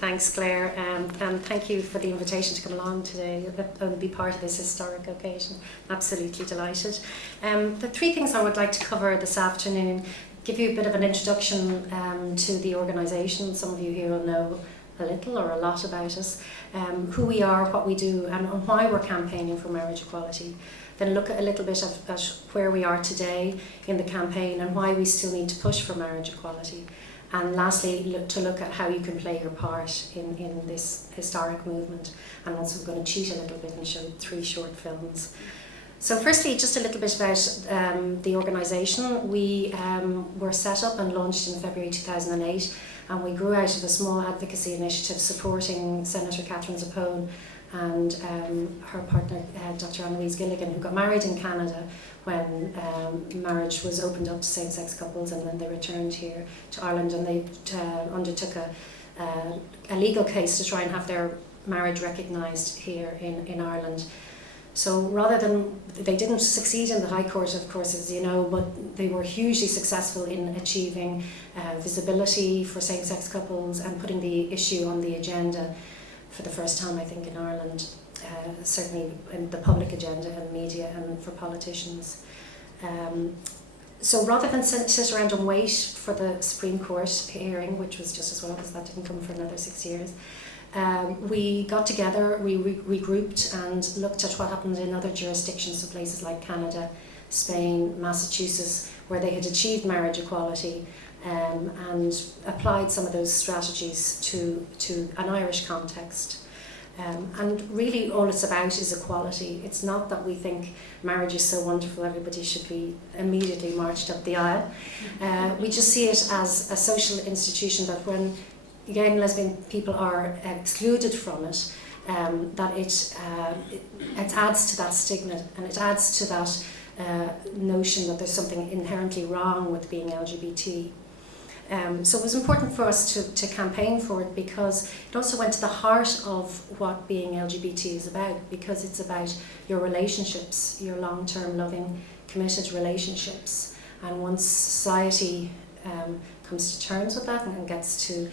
Thanks, Claire, and thank you for the invitation to come along today and be part of this historic occasion. Absolutely delighted. The three things I would like to cover this afternoon: give you a bit of an introduction to the organisation. Some of you here will know a little or a lot about us, who we are, what we do, and why we're campaigning for marriage equality. Then look at a little bit at where we are today in the campaign and why we still need to push for marriage equality. And lastly, look at how you can play your part in this historic movement. And also I'm going to cheat a little bit and show 3 short films. So firstly, just a little bit about the organisation. We were set up and launched in February 2008, and we grew out of a small advocacy initiative supporting Senator Catherine Zappone and her partner, Dr. Anne-Louise Gilligan, who got married in Canada when marriage was opened up to same-sex couples, and then they returned here to Ireland, and they undertook a legal case to try and have their marriage recognised here in Ireland. So rather than, they didn't succeed in the High Court, of course, as you know, but they were hugely successful in achieving visibility for same-sex couples and putting the issue on the agenda for the first time, I think, in Ireland, certainly in the public agenda and media and for politicians. So rather than sit around and wait for the Supreme Court hearing, which was just as well, because that didn't come for another 6 years, we got together, we regrouped and looked at what happened in other jurisdictions, so places like Canada, Spain, Massachusetts, where they had achieved marriage equality, and applied some of those strategies to an Irish context. And really all it's about is equality. It's not that we think marriage is so wonderful everybody should be immediately marched up the aisle. We just see it as a social institution that when gay and lesbian people are excluded from it, that it adds to that stigma, and it adds to that notion that there's something inherently wrong with being LGBT. So it was important for us to campaign for it, because it also went to the heart of what being LGBT is about, because it's about your relationships, your long-term loving, committed relationships. And once society comes to terms with that and gets to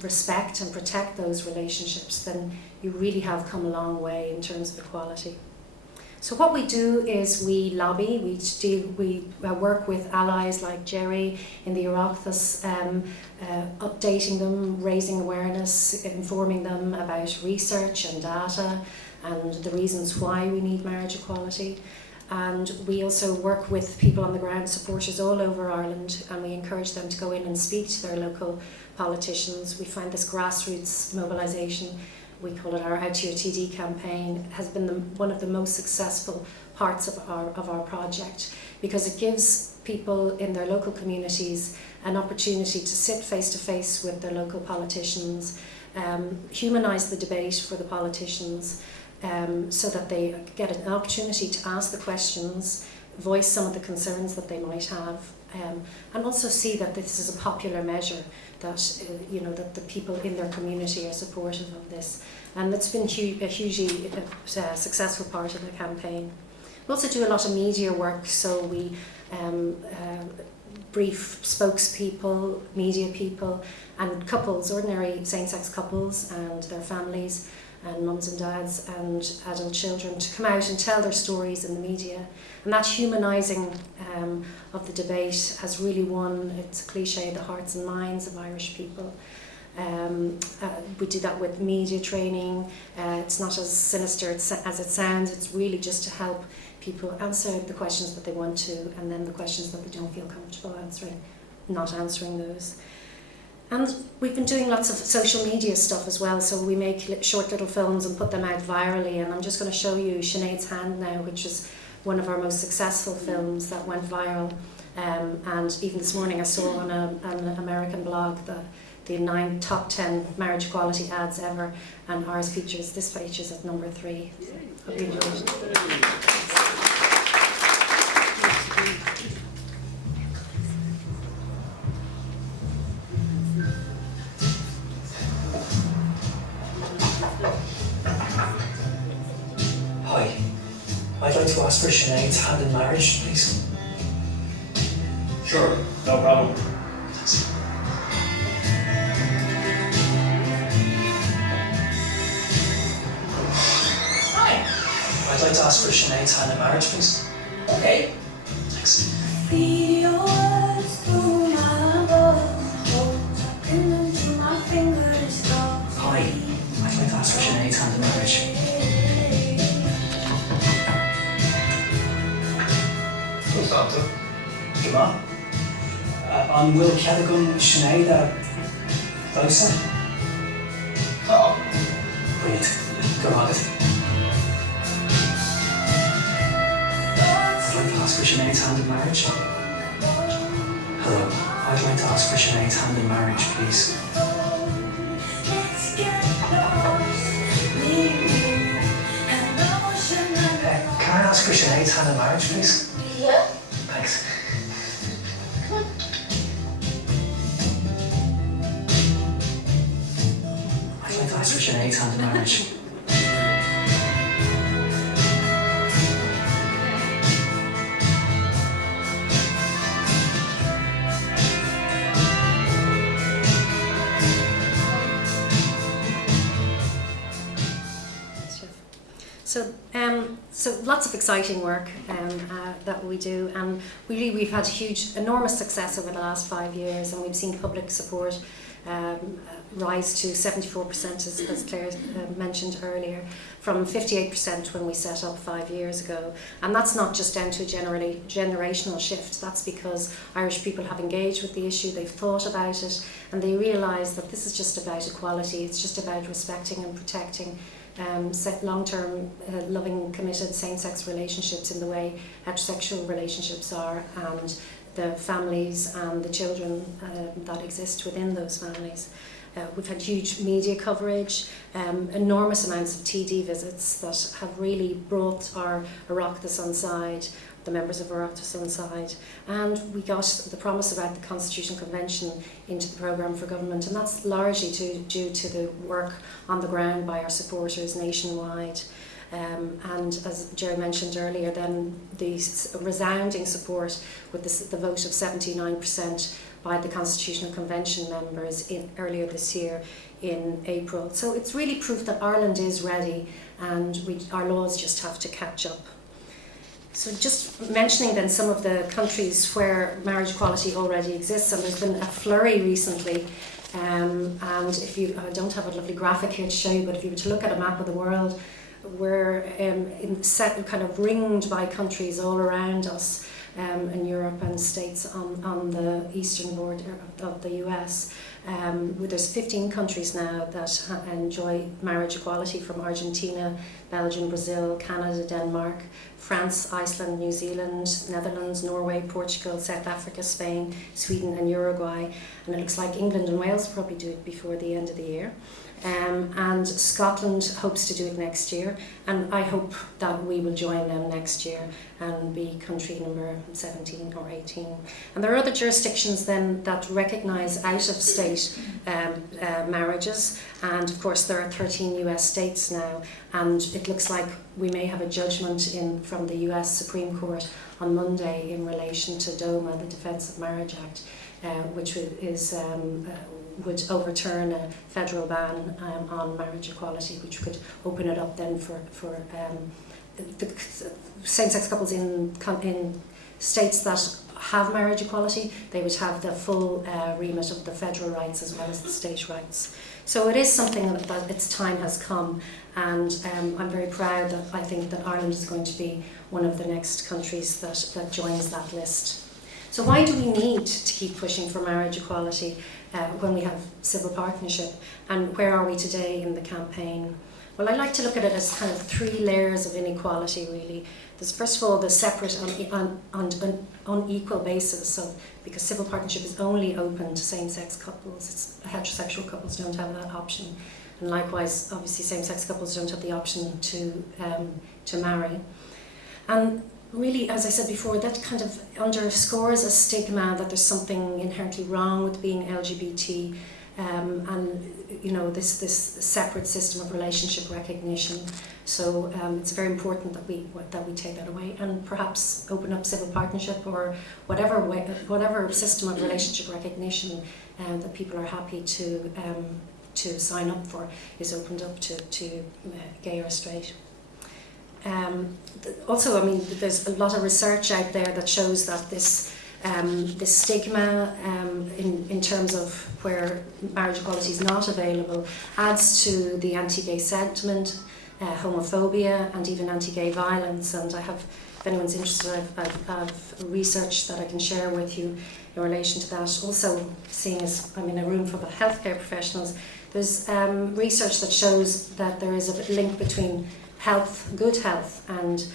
respect and protect those relationships, then you really have come a long way in terms of equality. So what we do is we lobby, we work with allies like Jerry in the Oireachtas, updating them, raising awareness, informing them about research and data and the reasons why we need marriage equality. And we also work with people on the ground, supporters all over Ireland, and we encourage them to go in and speak to their local politicians. We find this grassroots mobilisation, we call it our Out to Your TD campaign, has been one of the most successful parts of our project, because it gives people in their local communities an opportunity to sit face to face with their local politicians, humanise the debate for the politicians, so that they get an opportunity to ask the questions, voice some of the concerns that they might have, and also see that this is a popular measure, that that the people in their community are supportive of this, and it's been a hugely successful part of the campaign. We also do a lot of media work, so we brief spokespeople, media people, and couples, ordinary same-sex couples and their families, and mums and dads and adult children, to come out and tell their stories in the media. And that humanising of the debate has really won, it's a cliche, the hearts and minds of Irish people. We do that with media training. It's not as sinister as it sounds. It's really just to help people answer the questions that they want to, and then the questions that they don't feel comfortable answering, not answering those. And we've been doing lots of social media stuff as well, so we make short little films and put them out virally, and I'm just going to show you Sinead's Hand now, which is one of our most successful films that went viral, and even this morning I saw on an American blog the top 10 marriage equality ads ever, and ours features at number 3. So hope you enjoy it. Hi, I'd like to ask for Sinead's hand in marriage, please. Sure, no problem. like to ask for Sinead's hand in marriage, please. Okay. Thanks. Hi, I'd like to ask for Sinead's hand in marriage. What's up, sir? Come on. On Will Cadogan Sinead Bosa. Oh. Brilliant. Go on it. I'd like to ask for Sinead's hand in marriage. Hello. I'd like to ask for Sinead's hand in marriage, please. Can I ask for Sinead's hand in marriage, please? Yeah. Thanks. I'd like to ask for Sinead's hand in marriage. So lots of exciting work that we do, and we've had enormous success over the last 5 years, and we've seen public support rise to 74%, as Claire mentioned earlier, from 58% when we set up 5 years ago. And that's not just down to a generational shift. That's because Irish people have engaged with the issue, they've thought about it, and they realise that this is just about equality. It's just about respecting and protecting long-term, loving, committed same-sex relationships in the way heterosexual relationships are, and the families and the children that exist within those families. We've had huge media coverage, enormous amounts of TD visits that have really brought our Oireachtas on side, the members of Oireachtas on side, and we got the promise about the Constitutional Convention into the programme for government, and that's largely due to the work on the ground by our supporters nationwide. And as Jerry mentioned earlier, then the resounding support with the vote of 79% by the Constitutional Convention members earlier this year in April. So it's really proof that Ireland is ready, and our laws just have to catch up. So just mentioning then some of the countries where marriage equality already exists, and there's been a flurry recently. And if you, I don't have a lovely graphic here to show you, but if you were to look at a map of the world, we're kind of ringed by countries all around us in Europe and states on the eastern border of the US. There's 15 countries now that enjoy marriage equality, from Argentina, Belgium, Brazil, Canada, Denmark, France, Iceland, New Zealand, Netherlands, Norway, Portugal, South Africa, Spain, Sweden and Uruguay. And it looks like England and Wales will probably do it before the end of the year. And Scotland hopes to do it next year, and I hope that we will join them next year and be country number 17 or 18. And there are other jurisdictions then that recognise out-of-state marriages, and of course there are 13 US states now, and it looks like we may have a judgment from the US Supreme Court on Monday in relation to DOMA, the Defence of Marriage Act, which would overturn a federal ban on marriage equality, which could open it up then for the same-sex couples in states that have marriage equality. They would have the full remit of the federal rights as well as the state rights. So it is something that its time has come, and I'm very proud that I think that Ireland is going to be one of the next countries that joins that list. So why do we need to keep pushing for marriage equality when we have civil partnership, and where are we today in the campaign? Well, I like to look at it as kind of 3 layers of inequality, really. There's first of all the separate on unequal basis, so because civil partnership is only open to same-sex couples, heterosexual couples don't have that option, and likewise, obviously, same-sex couples don't have the option to marry. And really, as I said before, that kind of underscores a stigma that there's something inherently wrong with being LGBT, and this separate system of relationship recognition. So it's very important that we take that away and perhaps open up civil partnership or whatever system of relationship recognition that people are happy to sign up for is opened up to gay or straight. Also, I mean, there's a lot of research out there that shows that this stigma in terms of where marriage equality is not available adds to the anti-gay sentiment, homophobia, and even anti-gay violence. And I have, if anyone's interested, I've research that I can share with you in relation to that. Also, seeing as I'm in a room full of healthcare professionals, there's research that shows that there is a link between health, good health, and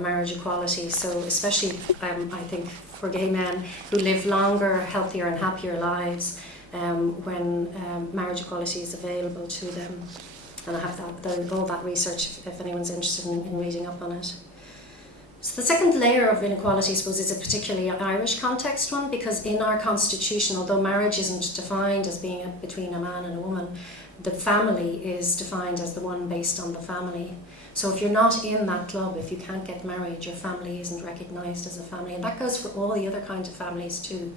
marriage equality. So especially, I think, for gay men who live longer, healthier and happier lives when marriage equality is available to them. And I have all that research if anyone's interested in reading up on it. So the second layer of inequality, I suppose, is a particularly Irish context one, because in our constitution, although marriage isn't defined as being between a man and a woman, the family is defined as the one based on the family. So if you're not in that club, if you can't get married, your family isn't recognised as a family. And that goes for all the other kinds of families too,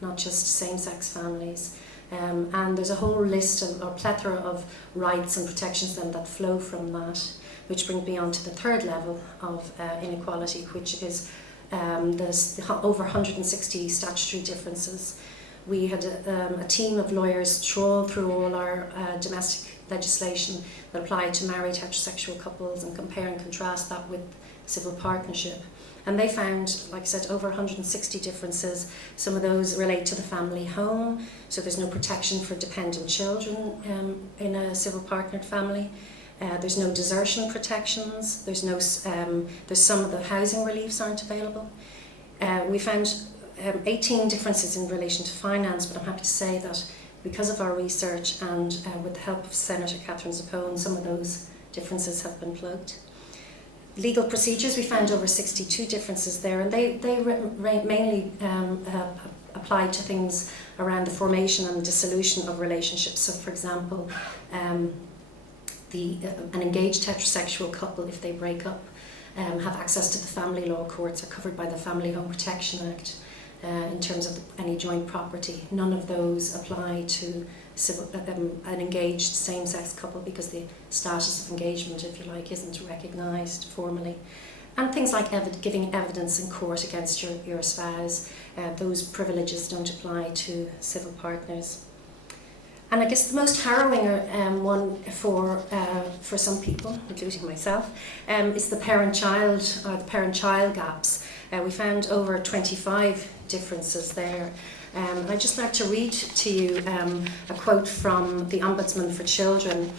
not just same-sex families. And there's a whole list or plethora of rights and protections then that flow from that, which brings me on to the third level of inequality, which is the over 160 statutory differences. We had a team of lawyers trawl through all our domestic legislation that applied to married heterosexual couples and compare and contrast that with civil partnership. And they found, like I said, over 160 differences. Some of those relate to the family home, so there's no protection for dependent children in a civil partnered family. There's no desertion protections. There's some of the housing reliefs aren't available. We found 18 differences in relation to finance, but I'm happy to say that because of our research and with the help of Senator Catherine Zappone, some of those differences have been plugged. Legal procedures, we found over 62 differences there, and they mainly applied to things around the formation and dissolution of relationships. So, for example, an engaged heterosexual couple, if they break up, have access to the family law courts, are covered by the Family Home Protection Act in terms of any joint property. None of those apply to an engaged same-sex couple because the status of engagement, if you like, isn't recognised formally. And things like giving evidence in court against your spouse, those privileges don't apply to civil partners. And I guess the most harrowing one for some people, including myself, is the parent-child gaps. We found over 25 differences there. I'd just like to read to you a quote from the Ombudsman for Children,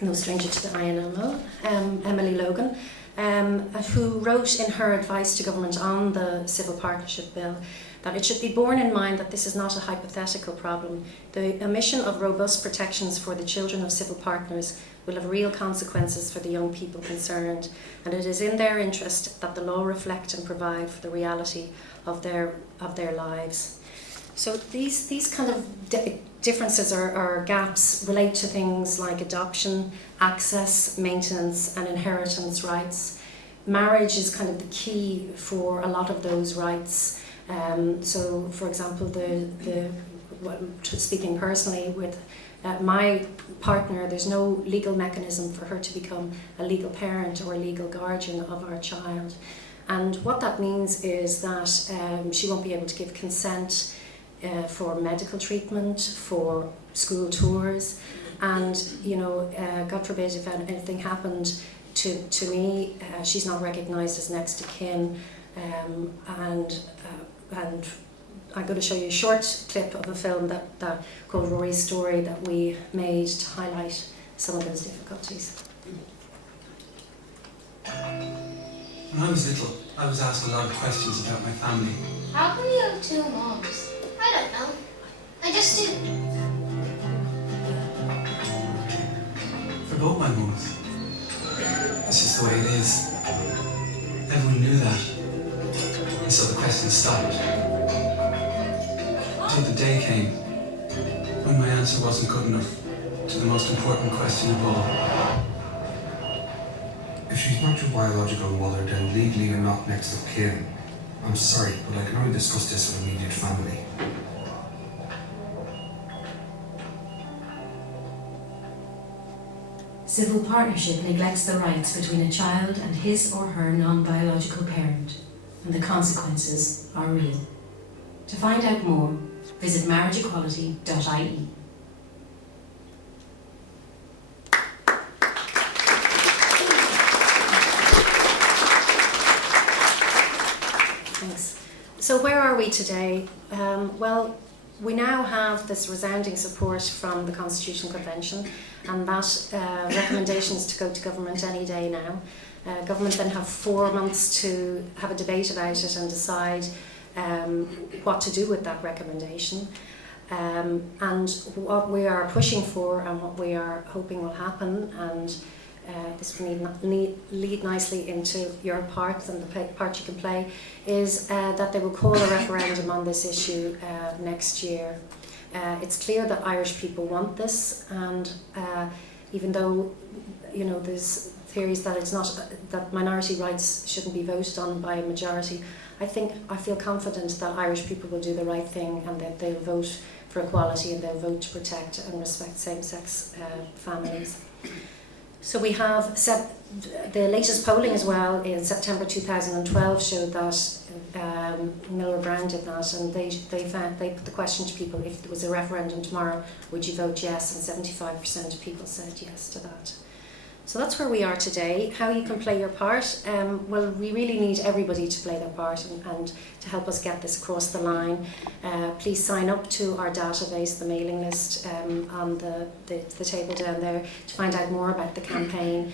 no stranger to the INMO, Emily Logan, who wrote in her advice to government on the Civil Partnership Bill that it should be borne in mind that this is not a hypothetical problem. The omission of robust protections for the children of civil partners will have real consequences for the young people concerned, and it is in their interest that the law reflect and provide for the reality of their lives. So these kind of differences or gaps relate to things like adoption, access, maintenance, and inheritance rights. Marriage is kind of the key for a lot of those rights. So, for example, speaking personally with my partner, there's no legal mechanism for her to become a legal parent or a legal guardian of our child. And what that means is that she won't be able to give consent for medical treatment, for school tours, and God forbid if anything happened to me, she's not recognised as next of kin, and I'm going to show you a short clip of a film that called Rory's Story that we made to highlight some of those difficulties. When I was little, I was asked a lot of questions about my family. How come you have two moms? I don't know. I just do. For both my mums. That's just the way it is. Everyone knew that. And so the questions stopped. Until the day came when my answer wasn't good enough to the most important question of all. If she's not your biological mother, then legally you're not next of kin. I'm sorry, but I can only discuss this with immediate family. Civil partnership neglects the rights between a child and his or her non-biological parent, and the consequences are real. To find out more, visit marriageequality.ie. Thanks. So where are we today? Well, we now have this resounding support from the Constitutional Convention, and that recommendations to go to government any day now. Government then have 4 months to have a debate about it and decide what to do with that recommendation. And what we are pushing for and what we are hoping will happen, and this will lead nicely into your part and the part you can play, is that they will call a referendum on this issue next year. It's clear that Irish people want this, and even though there's theories that it's not, that minority rights shouldn't be voted on by a majority, I feel confident that Irish people will do the right thing, and that they'll vote for equality and they'll vote to protect and respect same-sex families. So we have the latest polling as well in September 2012 showed that Miller Brown did that, and they put the question to people: if there was a referendum tomorrow, would you vote yes? And 75% of people said yes to that. So that's where we are today. How you can play your part? Well, we really need everybody to play their part and to help us get this across the line. Please sign up to our database, the mailing list on the table down there, to find out more about the campaign.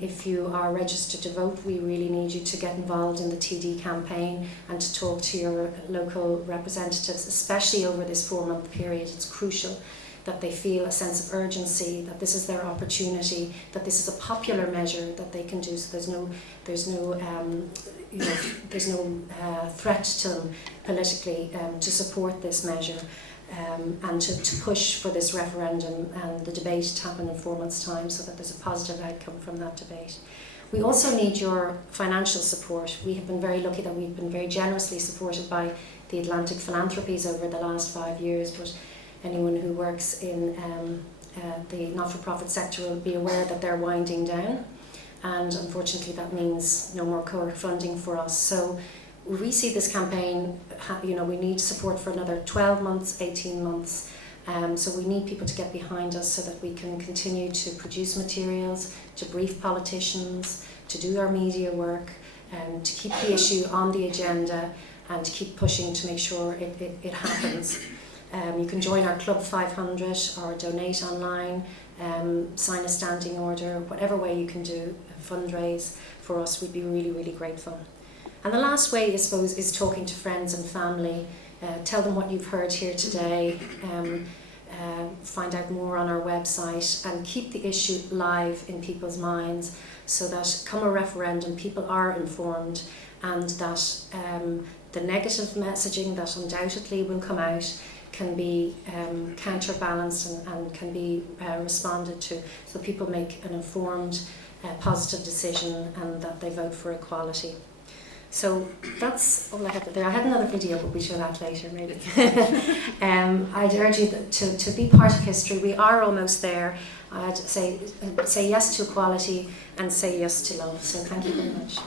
If you are registered to vote, we really need you to get involved in the TD campaign and to talk to your local representatives, especially over this 4-month period. It's crucial that they feel a sense of urgency, that this is their opportunity, that this is a popular measure that they can do. So there's no threat to them politically to support this measure and to push for this referendum and the debate to happen in 4 months' time, so that there's a positive outcome from that debate. We also need your financial support. We have been very lucky that we've been very generously supported by the Atlantic Philanthropies over the last 5 years, but anyone who works in the not-for-profit sector will be aware that they're winding down, and unfortunately that means no more core funding for us. So we see this campaign, we need support for another 12 months, 18 months. So we need people to get behind us so that we can continue to produce materials, to brief politicians, to do our media work, and to keep the issue on the agenda and to keep pushing to make sure it happens. You can join our Club 500 or donate online, sign a standing order, whatever way you can do, fundraise for us. We'd be really, really grateful. And the last way, I suppose, is talking to friends and family. Tell them what you've heard here today. Find out more on our website and keep the issue live in people's minds, so that come a referendum, people are informed, and that the negative messaging that undoubtedly will come out can be counterbalanced and can be responded to, so people make an informed, positive decision and that they vote for equality. So that's all I have there. I had another video, but we'll show that later maybe. I'd urge you to be part of history. We are almost there. I'd say yes to equality and say yes to love. So thank you very much.